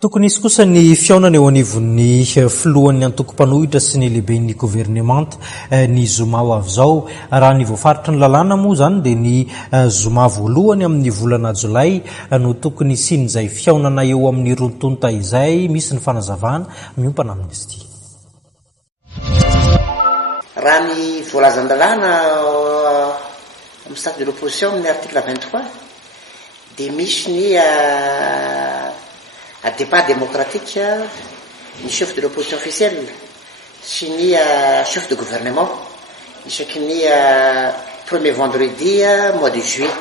Tokony isy kosa ny fiaonana eo anivon'ny filohan'ny antoko-panohitra sy ny lehiben'ny gouvernemanta ny zoma ho avy izao. Raha ny voafaritra ny lalàna moa izany dia ny zoma voalohany amin'ny volana jolay no tokony sin'izay fiaonana eo amin'ny rontonta izay misy ny fanazavana miompana amin'izy ity. Raha ny voalazan-dalàna amin'ny statut de l'opposition amin'ny article 23 dia misy ny débat démocratique ny chef de l'opposition officielle sy ny chef de gouvernement isaky ny premier vendredi mois de juillet.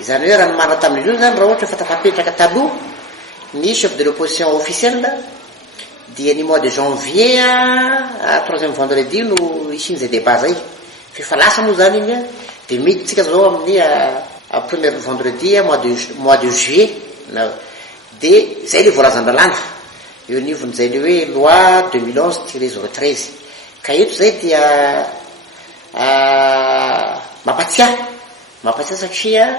Izany hoe raha ny marina tamin'ireo zany raha ohatra fa tafapetraka taloha ny chef de l'opposition officielle dia ny mois de janvier troisième vendredi no isiny zay débat zay. Fefa lasa moa zany iny dia miditsika zao amin'ny premier vendredi mois de juillet dia zay le voalazan-dalàna eo anivon'izay le hoe loi 2011-013 ka eto zay dia mampatsiahy satria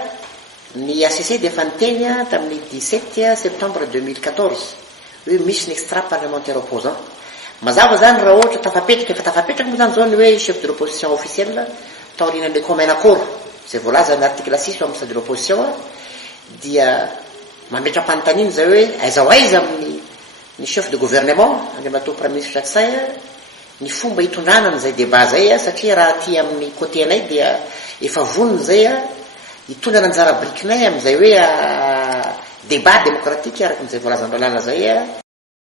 ny ACC dia efa niteny tamin'ny 17 septembre 2014 hoe misy ny extra parlementaire opposant. Mazava zany raha ohatra tafapetraka moa zany zao ny hoe chef de l'opposition officielle taorianan'le commun accord zay voalaza ny article 6 amin'ny statut de l'opposition dia mametra-panontaniana zay hoe aiza ho aiza amin'ny ny chef de gouvernement andriamato premier ministre Jacques Say ny fomba hitondrana n'izay débat zay satria raha ty amin'ny côté anay dia efa vonona zay hitondrana anjara brikinay amin'izay hoe débat démocratique araky n'izay voalazan-dalàna zay